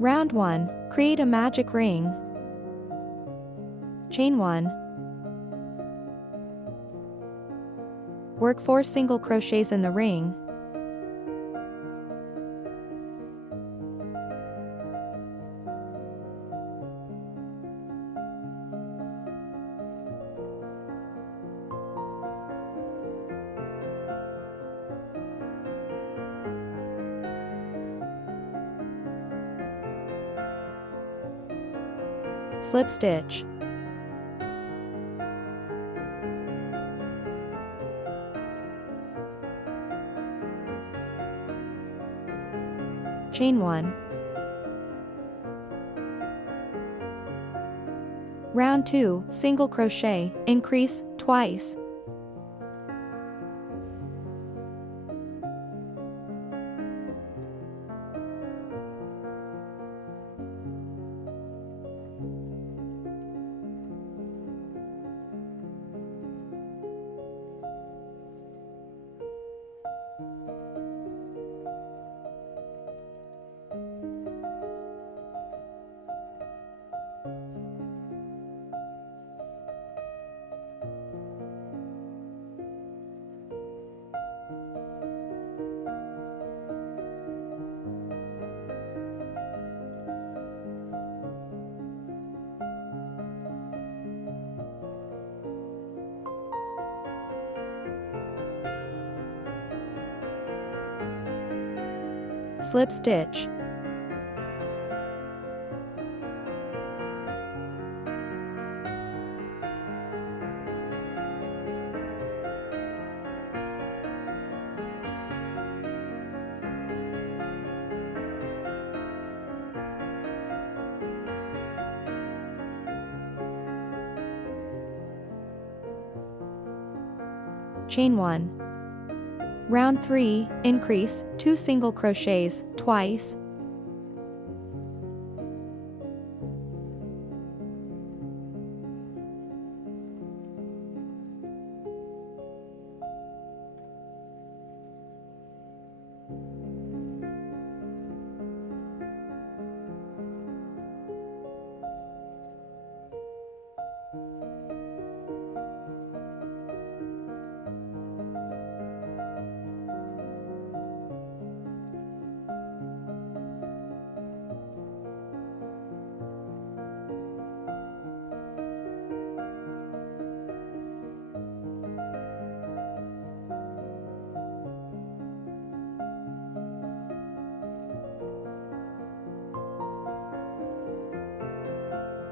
Round 1, create a magic ring. Chain 1. Work 4 single crochets in the ring. Slip stitch. Chain 1. Round 2, single crochet, increase twice. Slip stitch. Chain 1. Round 3, increase 2 single crochets twice.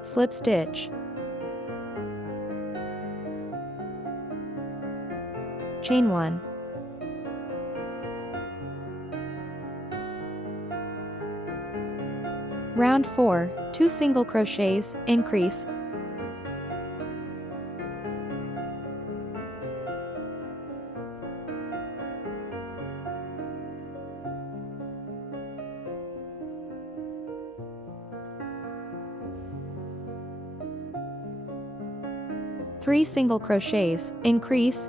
Slip stitch. Chain 1. Round 4, 2 single crochets, increase. Three single crochets, increase.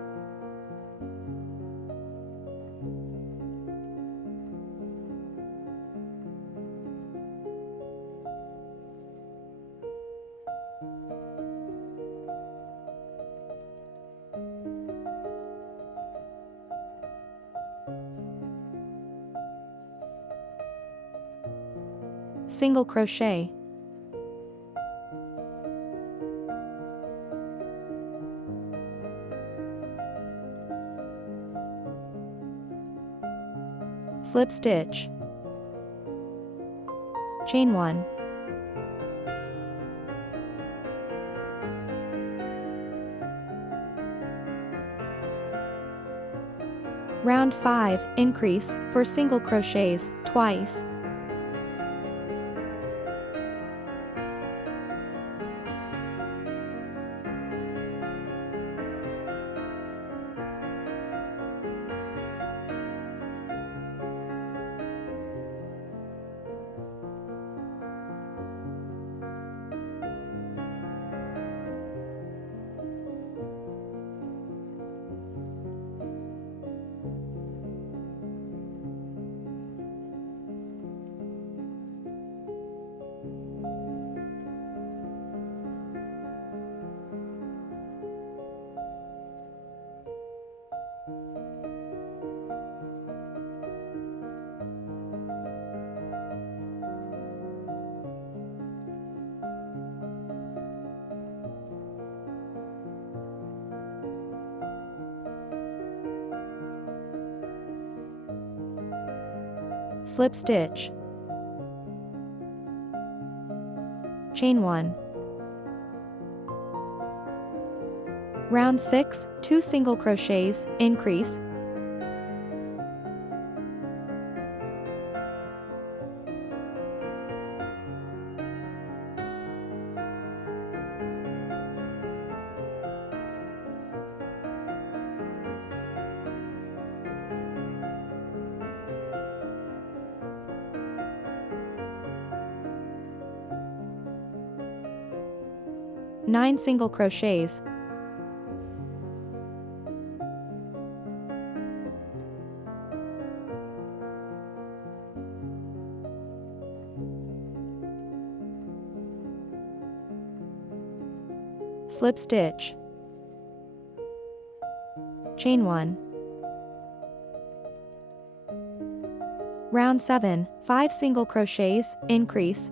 Single crochet. Slip stitch. Chain 1. Round 5, increase 4 single crochets twice. slip stitch, chain 1. Round 6, 2 single crochets, increase, nine single crochets, slip stitch, chain 1. Round 7, 5 single crochets, increase,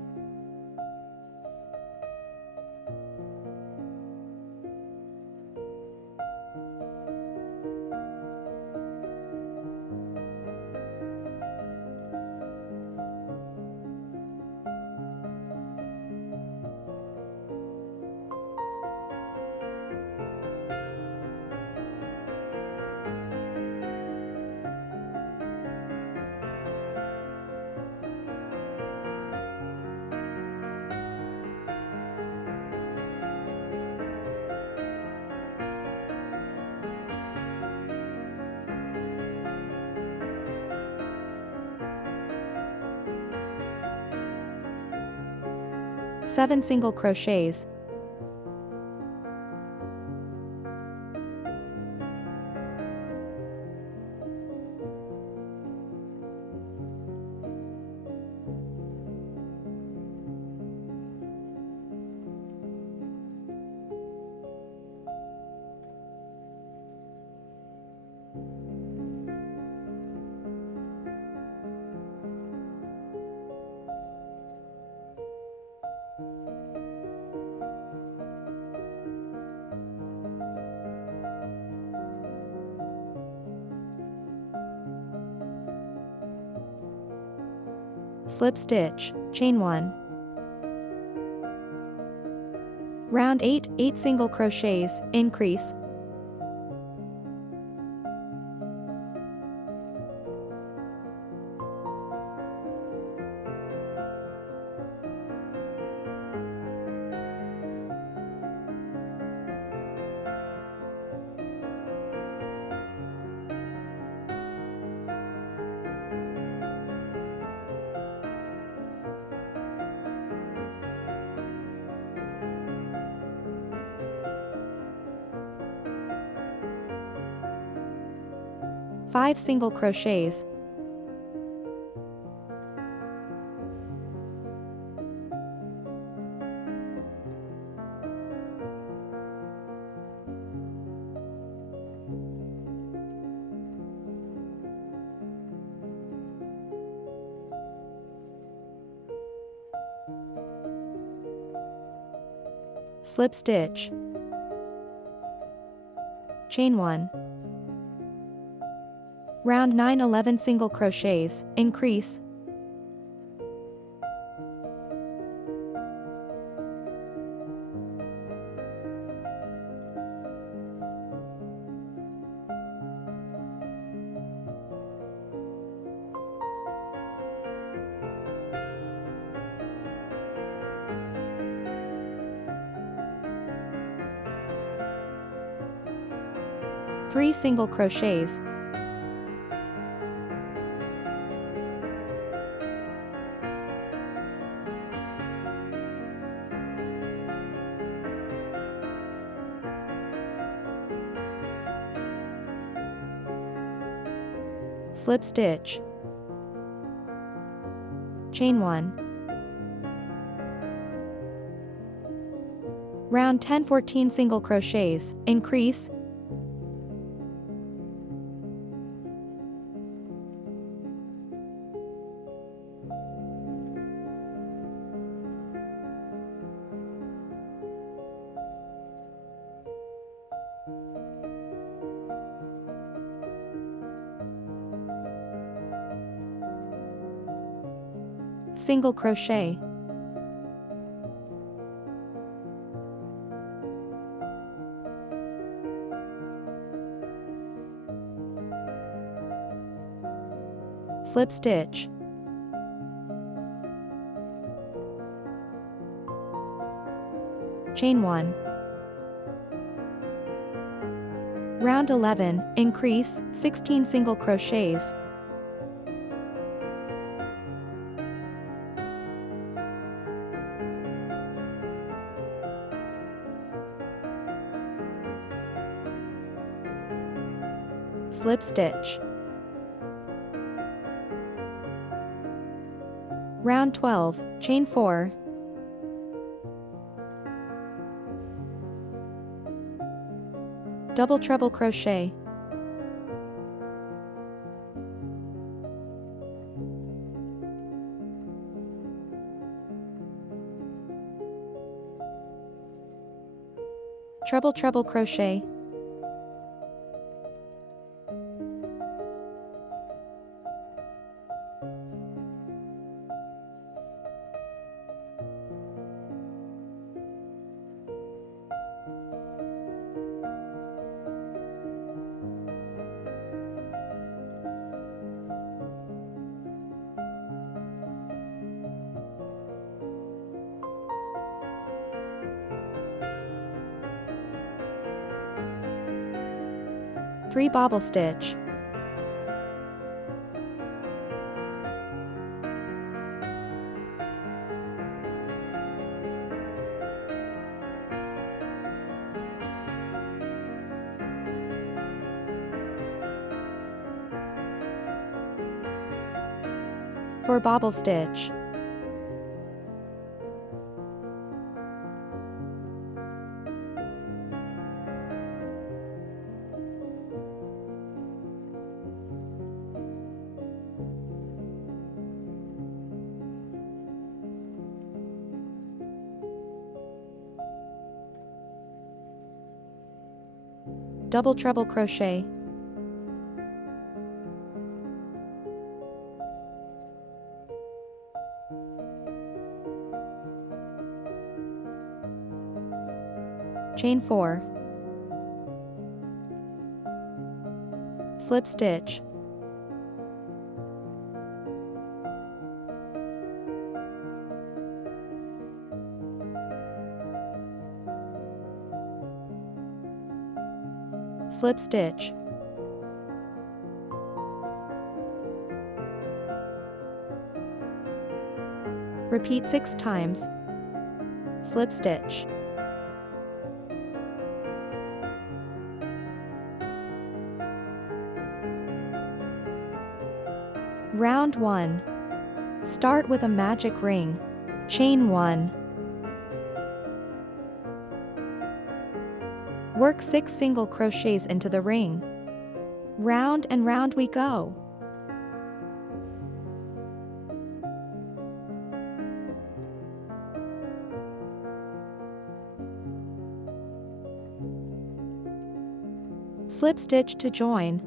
seven single crochets, slip stitch, chain 1. Round 8, 8 single crochets, increase, five single crochets, slip stitch, chain 1. Round 9, 11 single crochets, increase, three single crochets, slip stitch, chain 1. Round 10, 14 single crochets, increase, single crochet. Slip stitch. Chain 1. Round 11, increase, 16 single crochets. Slip stitch. Round 12, chain 4. Double treble crochet. Treble treble crochet. Three bobble stitch. For bobble stitch. Double treble crochet. Chain 4. Slip stitch. Slip stitch. Repeat 6 times. Slip stitch. Round 1. Start with a magic ring. Chain 1. Work 6 single crochets into the ring. Round and round we go. Slip stitch to join.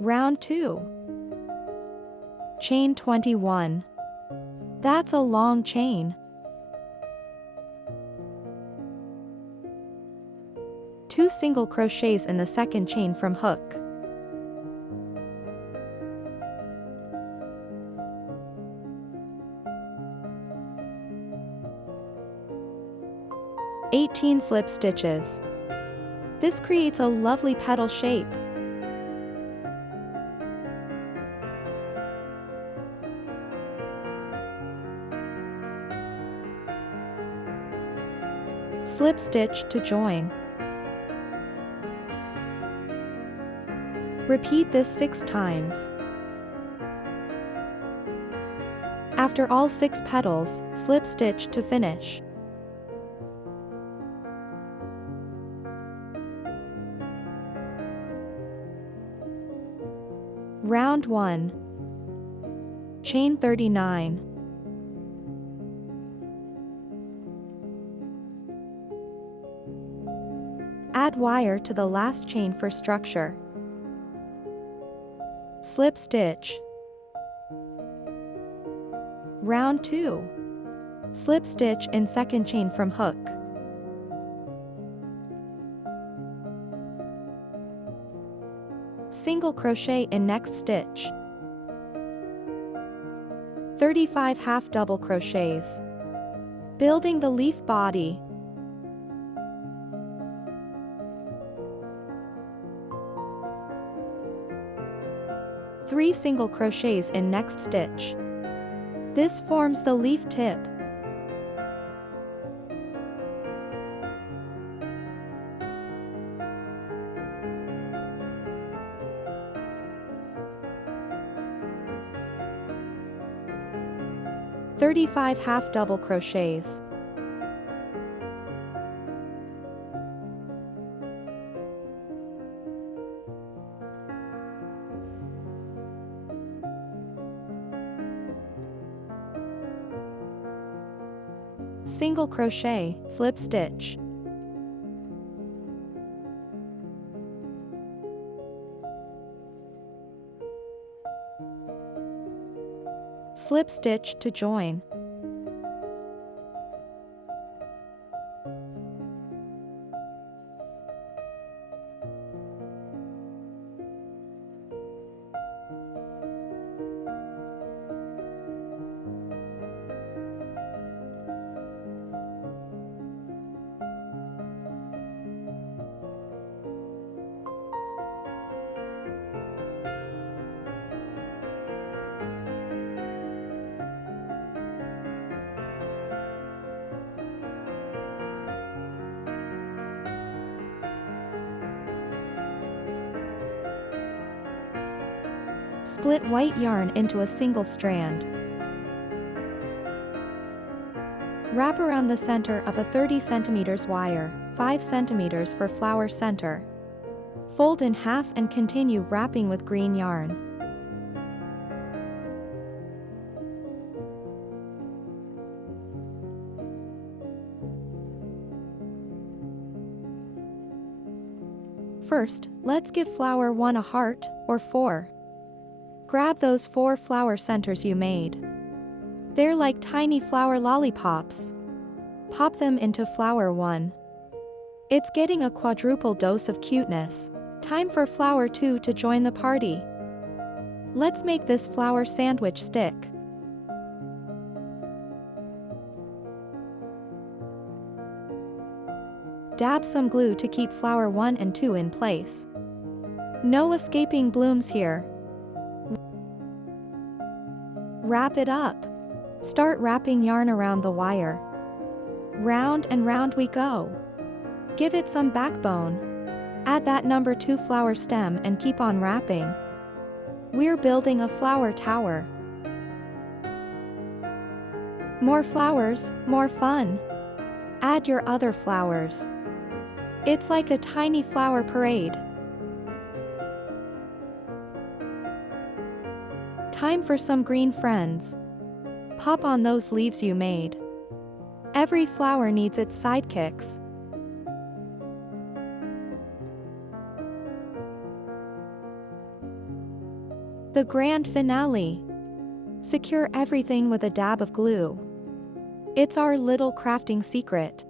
Round 2. Chain 21. That's a long chain. 2 single crochets in the second chain from hook. "18 slip stitches. This creates a lovely petal shape. Slip stitch to join. Repeat this 6 times. After all 6 petals, slip stitch to finish. Round 1. Chain 39. Add wire to the last chain for structure. Slip stitch. Round 2. Slip stitch in second chain from hook. Single crochet in next stitch. 35 half double crochets. Building the leaf body. Three single crochets in next stitch. This forms the leaf tip. "35 half double crochets. Single crochet, slip stitch. Slip stitch to join. Split white yarn into a single strand. Wrap around the center of a 30 cm wire, 5 cm for flower center. Fold in half and continue wrapping with green yarn. First, let's give flower 1 a heart, or 4. Grab those 4 flower centers you made. They're like tiny flower lollipops. Pop them into flower 1. It's getting a quadruple dose of cuteness. Time for flower 2 to join the party. Let's make this flower sandwich stick. Dab some glue to keep flower 1 and 2 in place. No escaping blooms here. Wrap it up. Start wrapping yarn around the wire. Round and round we go. Give it some backbone. Add that number 2 flower stem and keep on wrapping. We're building a flower tower. More flowers, more fun. Add your other flowers. It's like a tiny flower parade. Time for some green friends. Pop on those leaves you made. Every flower needs its sidekicks. The grand finale. Secure everything with a dab of glue. It's our little crafting secret.